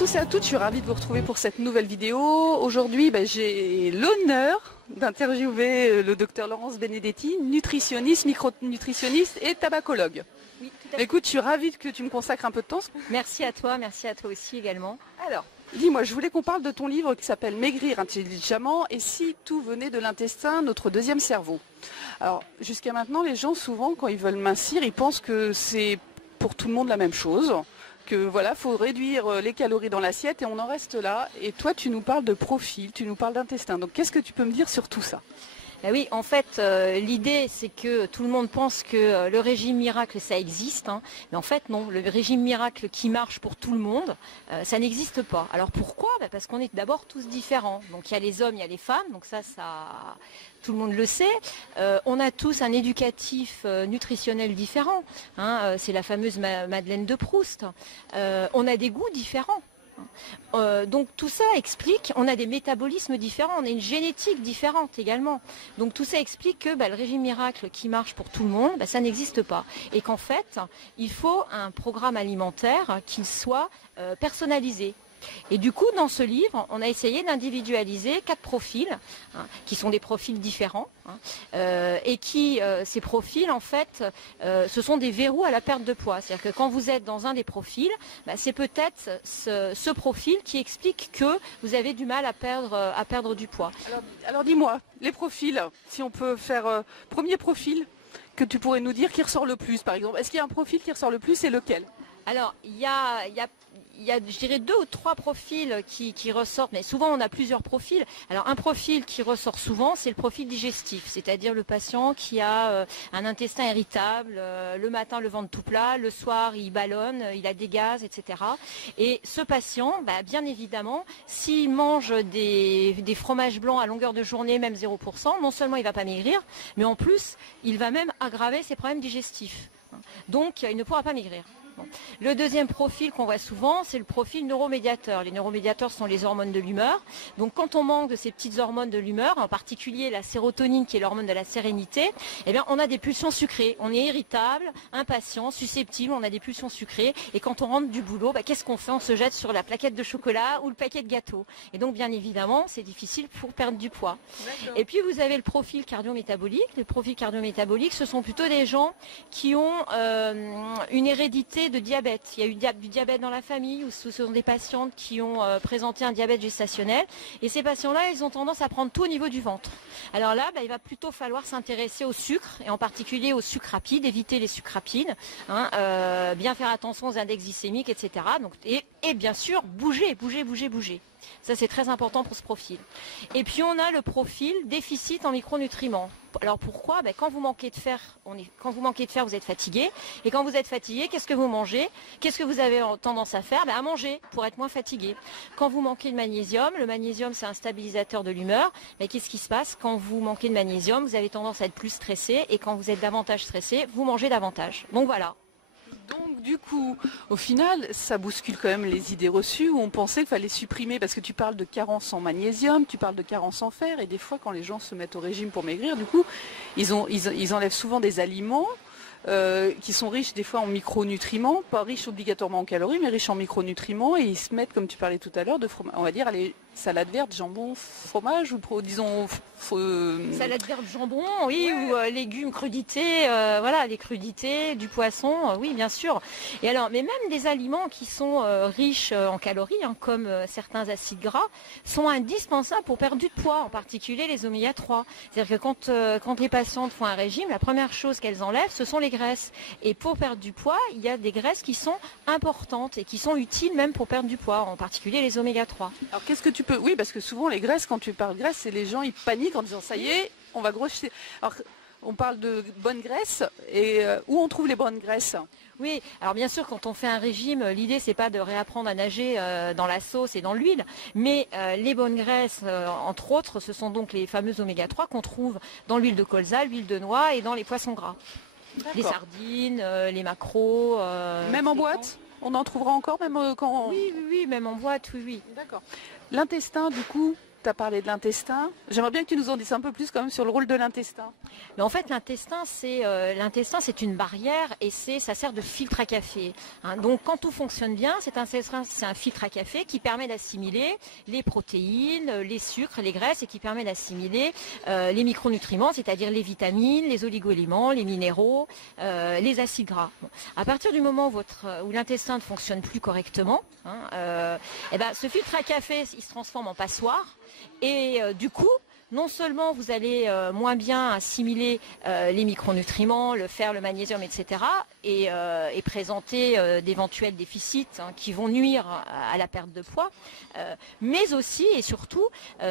tous et à toutes, je suis ravie de vous retrouver pour cette nouvelle vidéo. Aujourd'hui, j'ai l'honneur d'interviewer le docteur Laurence Benedetti, nutritionniste, micronutritionniste et tabacologue. Oui, tout à fait. Écoute, je suis ravie que tu me consacres un peu de temps. Merci à toi aussi également. Alors, dis-moi, je voulais qu'on parle de ton livre qui s'appelle Maigrir intelligemment et si tout venait de l'intestin, notre deuxième cerveau. Alors, jusqu'à maintenant, les gens, souvent, quand ils veulent mincir, ils pensent que c'est pour tout le monde la même chose. Que voilà, faut réduire les calories dans l'assiette et on en reste là. Et toi, tu nous parles de profil, tu nous parles d'intestin. Donc, qu'est-ce que tu peux me dire sur tout ça? Ben oui, en fait, l'idée, c'est que tout le monde pense que le régime miracle, ça existe. Mais en fait, non. Le régime miracle qui marche pour tout le monde, ça n'existe pas. Alors pourquoi? Parce qu'on est d'abord tous différents. Donc il y a les hommes, il y a les femmes. Donc ça, tout le monde le sait. On a tous un éducatif nutritionnel différent. C'est la fameuse Madeleine de Proust. On a des goûts différents. Donc tout ça explique, on a des métabolismes différents, on a une génétique différente également. Donc tout ça explique que le régime miracle qui marche pour tout le monde, ça n'existe pas. Et qu'en fait, il faut un programme alimentaire qui soit personnalisé. Et du coup, dans ce livre, on a essayé d'individualiser 4 profils, qui sont des profils différents, et ces profils, en fait, ce sont des verrous à la perte de poids. C'est-à-dire que quand vous êtes dans un des profils, c'est peut-être ce profil qui explique que vous avez du mal à perdre du poids. Alors dis-moi, les profils, si on peut faire premier profil que tu pourrais nous dire qui ressort le plus, par exemple. Est-ce qu'il y a un profil qui ressort le plus et lequel? Alors, il y a, je dirais, 2 ou 3 profils qui ressortent, mais souvent on a plusieurs profils. Alors un profil qui ressort souvent, c'est le profil digestif, c'est-à-dire le patient qui a un intestin irritable, le matin le ventre tout plat, le soir il ballonne, il a des gaz, etc. Et ce patient, bien évidemment, s'il mange des fromages blancs à longueur de journée, même 0%, non seulement il ne va pas maigrir, mais en plus il va même aggraver ses problèmes digestifs. Donc il ne pourra pas maigrir. Le deuxième profil qu'on voit souvent, c'est le profil neuromédiateur. Les neuromédiateurs sont les hormones de l'humeur. Donc quand on manque de ces petites hormones de l'humeur, en particulier la sérotonine qui est l'hormone de la sérénité, on a des pulsions sucrées. On est irritable, impatient, susceptible, on a des pulsions sucrées. Et quand on rentre du boulot, qu'est-ce qu'on fait? On se jette sur la plaquette de chocolat ou le paquet de gâteaux. Et donc bien évidemment, c'est difficile pour perdre du poids. Et puis vous avez le profil cardio-métabolique. Le profil cardio-métabolique, ce sont plutôt des gens qui ont une hérédité de diabète. Il y a eu du diabète dans la famille ou ce sont des patientes qui ont présenté un diabète gestationnel et ces patients-là, ils ont tendance à prendre tout au niveau du ventre. Alors là, il va plutôt falloir s'intéresser au sucre et en particulier au sucre rapide, éviter les sucres rapides, bien faire attention aux index glycémiques, etc. Donc, et bien sûr, bouger. Ça, c'est très important pour ce profil. Et puis, on a le profil déficit en micronutriments. Alors, pourquoi? Quand vous manquez de fer, vous êtes fatigué. Et quand vous êtes fatigué, qu'est-ce que vous mangez? Qu'est-ce que vous avez tendance à faire? À manger pour être moins fatigué. Quand vous manquez de magnésium, le magnésium, c'est un stabilisateur de l'humeur. Mais qu'est-ce qui se passe? Quand vous manquez de magnésium, vous avez tendance à être plus stressé. Et quand vous êtes davantage stressé, vous mangez davantage. Donc, voilà. Donc du coup, au final, ça bouscule quand même les idées reçues où on pensait qu'il fallait supprimer, parce que tu parles de carence en magnésium, tu parles de carence en fer, et des fois quand les gens se mettent au régime pour maigrir, du coup, ils enlèvent souvent des aliments qui sont riches des fois en micronutriments, pas riches obligatoirement en calories, mais riches en micronutriments, et ils se mettent, comme tu parlais tout à l'heure, on va dire, allez, salade verte, jambon, fromage, ou disons... Salade verte, jambon, oui, ouais. Ou légumes crudités, voilà, les crudités, du poisson, oui, bien sûr. Et alors, mais même des aliments qui sont riches en calories, comme certains acides gras, sont indispensables pour perdre du poids, en particulier les oméga 3. C'est-à-dire que quand les patientes font un régime, la première chose qu'elles enlèvent, ce sont les graisses. Et pour perdre du poids, il y a des graisses qui sont importantes et qui sont utiles même pour perdre du poids, en particulier les oméga 3. Alors, qu'est-ce que tu peux... Oui, parce que souvent, les graisses, quand tu parles de graisse, c'est les gens, ils paniquent en disant, ça y est, on va grossir. Alors, on parle de bonnes graisses, et où on trouve les bonnes graisses? Oui, alors bien sûr, quand on fait un régime, l'idée, c'est pas de réapprendre à nager dans la sauce et dans l'huile, mais les bonnes graisses, entre autres, ce sont donc les fameuses oméga 3 qu'on trouve dans l'huile de colza, l'huile de noix et dans les poissons gras. Les sardines, les maquereaux. Même en boîte? On en trouvera encore, même quand... Oui, même en boîte, oui. D'accord. L'intestin, du coup, tu as parlé de l'intestin. J'aimerais bien que tu nous en dises un peu plus quand même sur le rôle de l'intestin. Mais en fait, l'intestin, c'est une barrière et ça sert de filtre à café. Hein. Donc, quand tout fonctionne bien, cet intestin, c'est un filtre à café qui permet d'assimiler les protéines, les sucres, les graisses et qui permet d'assimiler les micronutriments, c'est-à-dire les vitamines, les oligo-éléments, les minéraux, les acides gras. Bon. À partir du moment où l'intestin ne fonctionne plus correctement, hein, ce filtre à café, il se transforme en passoire et du coup, non seulement vous allez moins bien assimiler les micronutriments, le fer, le magnésium, etc. et présenter d'éventuels déficits qui vont nuire à la perte de poids, mais aussi et surtout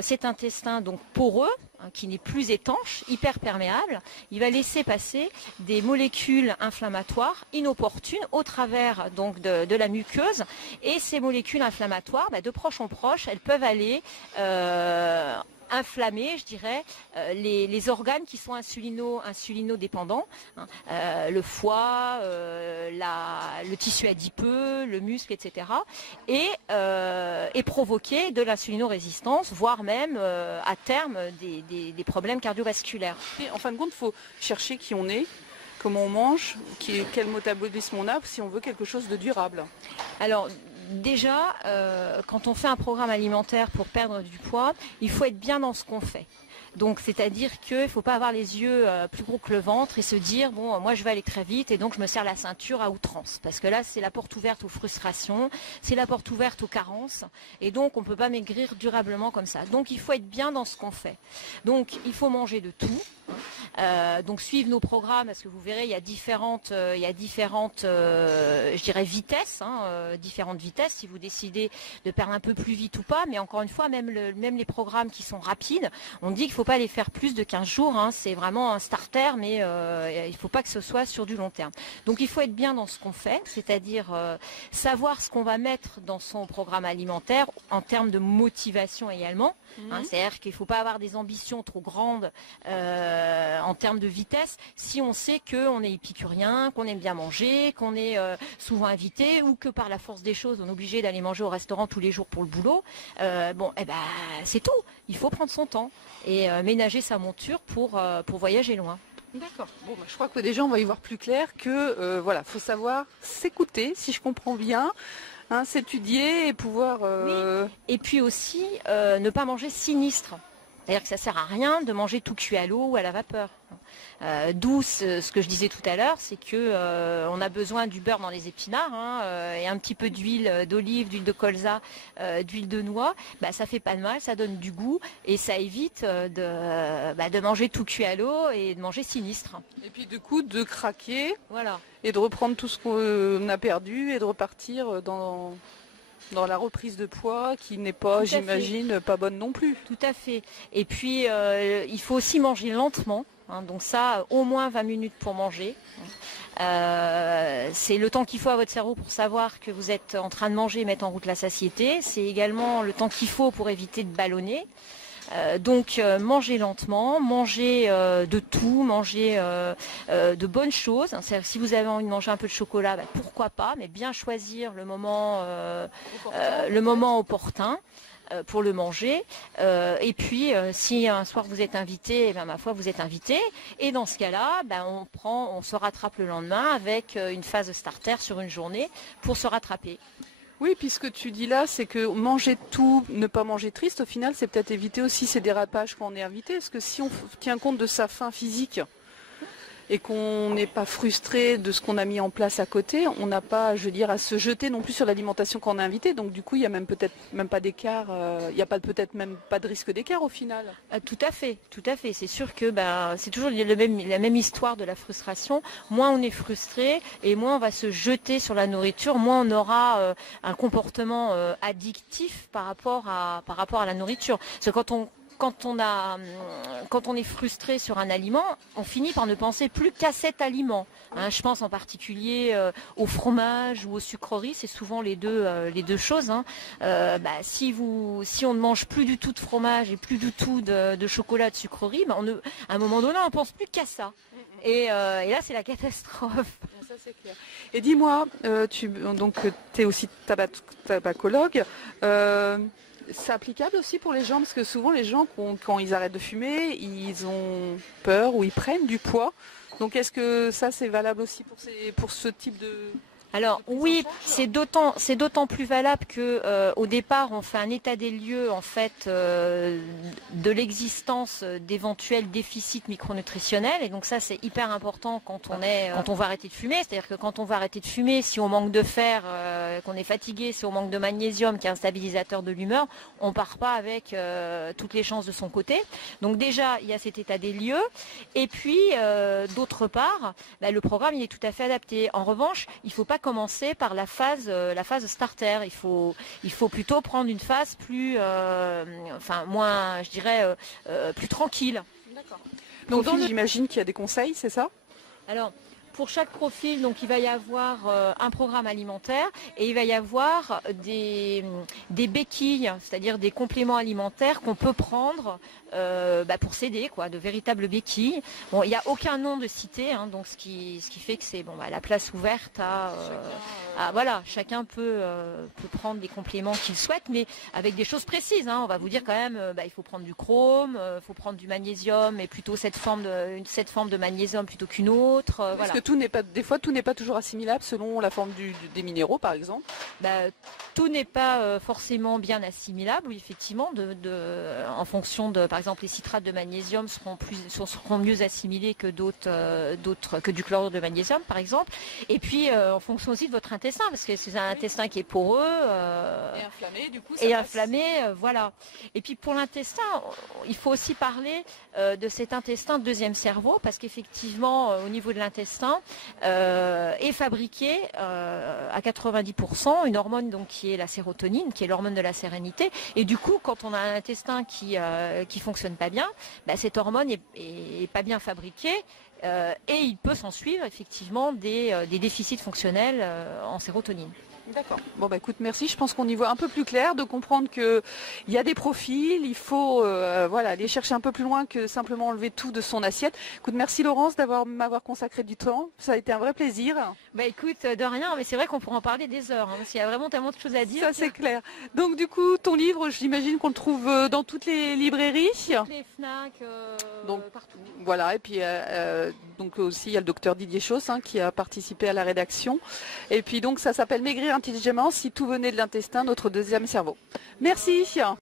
cet intestin donc poreux, qui n'est plus étanche, hyper perméable, il va laisser passer des molécules inflammatoires inopportunes au travers donc de la muqueuse, et ces molécules inflammatoires, de proche en proche, elles peuvent aller inflammer, je dirais, les organes qui sont insulino-dépendants, hein, le foie, le tissu adipeux, le muscle, etc. Et provoquer de l'insulinorésistance, voire même à terme des problèmes cardiovasculaires. Et en fin de compte, il faut chercher qui on est, comment on mange, quel métabolisme on a, si on veut quelque chose de durable. Alors, déjà, quand on fait un programme alimentaire pour perdre du poids, il faut être bien dans ce qu'on fait. Donc, c'est-à-dire qu'il ne faut pas avoir les yeux plus gros que le ventre et se dire, bon, moi je vais aller très vite et donc je me serre la ceinture à outrance. Parce que là, c'est la porte ouverte aux frustrations, c'est la porte ouverte aux carences. Et donc, on ne peut pas maigrir durablement comme ça. Donc, il faut être bien dans ce qu'on fait. Donc, il faut manger de tout. Donc suivre nos programmes, parce que vous verrez, il y a différentes je dirais vitesses, différentes vitesses si vous décidez de perdre un peu plus vite ou pas. Mais encore une fois, même les programmes qui sont rapides, on dit qu'il ne faut pas les faire plus de 15 jours, c'est vraiment un starter, mais il ne faut pas que ce soit sur du long terme. Donc il faut être bien dans ce qu'on fait, c'est-à-dire savoir ce qu'on va mettre dans son programme alimentaire en termes de motivation également. C'est-à-dire qu'il ne faut pas avoir des ambitions trop grandes en termes de vitesse si on sait qu'on est épicurien, qu'on aime bien manger, qu'on est souvent invité ou que par la force des choses on est obligé d'aller manger au restaurant tous les jours pour le boulot. C'est tout. Il faut prendre son temps et ménager sa monture pour voyager loin. D'accord. Bon, je crois que déjà on va y voir plus clair que faut savoir s'écouter, si je comprends bien. S'étudier et pouvoir... Oui. Et puis aussi, ne pas manger sinistre. C'est-à-dire que ça ne sert à rien de manger tout cuit à l'eau ou à la vapeur. D'où ce que je disais tout à l'heure, c'est qu'on a besoin du beurre dans les épinards et un petit peu d'huile d'olive, d'huile de colza, d'huile de noix. Ça fait pas de mal, ça donne du goût et ça évite de manger tout cuit à l'eau et de manger sinistre. Et puis du coup de craquer, voilà, et de reprendre tout ce qu'on a perdu et de repartir dans la reprise de poids qui n'est pas, j'imagine, pas bonne non plus. Tout à fait. Et puis, il faut aussi manger lentement. Donc ça, au moins 20 minutes pour manger. C'est le temps qu'il faut à votre cerveau pour savoir que vous êtes en train de manger et mettre en route la satiété. C'est également le temps qu'il faut pour éviter de ballonner. Donc manger lentement, manger de tout, manger de bonnes choses. C'est-à-dire, si vous avez envie de manger un peu de chocolat, pourquoi pas, mais bien choisir le moment opportun pour le manger. Et puis si un soir vous êtes invité, ma foi vous êtes invité. Et dans ce cas-là, on se rattrape le lendemain avec une phase starter sur une journée pour se rattraper. Oui, puis ce que tu dis là, c'est que manger tout, ne pas manger triste, au final, c'est peut-être éviter aussi ces dérapages quand on est invité. Parce que si on tient compte de sa faim physique et qu'on n'est pas frustré de ce qu'on a mis en place à côté, on n'a pas, à se jeter non plus sur l'alimentation quand on est invité. Donc du coup, il n'y a même peut-être même pas d'écart, il n'y a peut-être même pas de risque d'écart au final. Tout à fait. C'est sûr que c'est toujours la même histoire de la frustration. Moins on est frustré et moins on va se jeter sur la nourriture, moins on aura un comportement addictif par rapport à la nourriture. Parce que quand on est frustré sur un aliment, on finit par ne penser plus qu'à cet aliment. Je pense en particulier au fromage ou aux sucreries, c'est souvent les deux choses. Si on ne mange plus du tout de fromage et plus du tout de chocolat, de sucreries, à un moment donné, on ne pense plus qu'à ça. Et là, c'est la catastrophe. Ça, c'est clair. Et dis-moi, tu es aussi tabacologue. C'est applicable aussi pour les gens, parce que souvent les gens, quand ils arrêtent de fumer, ils ont peur ou ils prennent du poids. Donc est-ce que ça c'est valable aussi pour ce type de... Alors oui, c'est d'autant plus valable que au départ on fait un état des lieux en fait de l'existence d'éventuels déficits micronutritionnels, et donc ça c'est hyper important quand on va arrêter de fumer. C'est-à-dire que quand on va arrêter de fumer, si on manque de fer, qu'on est fatigué, si on manque de magnésium qui est un stabilisateur de l'humeur, on part pas avec toutes les chances de son côté. Donc déjà il y a cet état des lieux, et puis d'autre part, le programme il est tout à fait adapté. En revanche, il faut pas commencer par la phase starter. Il faut plutôt prendre une phase plus, moins, je dirais, plus tranquille. D'accord. Donc j'imagine qu'il y a des conseils, c'est ça? Alors, pour chaque profil, donc il va y avoir un programme alimentaire et il va y avoir des béquilles, c'est-à-dire des compléments alimentaires qu'on peut prendre pour s'aider, de véritables béquilles. Bon, il n'y a aucun nom de cité, donc ce qui fait que c'est la place ouverte voilà, chacun peut prendre les compléments qu'il souhaite, mais avec des choses précises. On va vous dire quand même, il faut prendre du chrome, il faut prendre du magnésium, mais plutôt cette forme de magnésium plutôt qu'une autre. Parce que des fois tout n'est pas toujours assimilable selon la forme des minéraux par exemple. Tout n'est pas forcément bien assimilable, oui, effectivement, en fonction de, par exemple, les citrates de magnésium seront mieux assimilés que que du chlorure de magnésium, par exemple. Et puis en fonction aussi de votre intestin, parce que c'est un intestin qui est poreux et inflammé, du coup. Voilà. Et puis pour l'intestin, il faut aussi parler de cet intestin deuxième cerveau, parce qu'effectivement, au niveau de l'intestin, est fabriquée à 90% une hormone donc qui est la sérotonine, qui est l'hormone de la sérénité. Et du coup, quand on a un intestin qui fonctionne pas bien, cette hormone est pas bien fabriquée. Et il peut s'en suivre effectivement des déficits fonctionnels en sérotonine. D'accord. Bon écoute, merci. Je pense qu'on y voit un peu plus clair, de comprendre qu'il y a des profils, il faut aller chercher un peu plus loin que simplement enlever tout de son assiette. Écoute, merci Laurence m'avoir consacré du temps. Ça a été un vrai plaisir. Écoute, de rien, mais c'est vrai qu'on pourrait en parler des heures, parce qu'il y a vraiment tellement de choses à dire. Ça c'est clair. Donc du coup, ton livre, j'imagine qu'on le trouve dans toutes les librairies. Toutes les FNAC, donc partout. Voilà, et puis donc aussi il y a le docteur Didier Chausse qui a participé à la rédaction. Et puis donc ça s'appelle Maigrir intelligemment si tout venait de l'intestin, notre deuxième cerveau. Merci.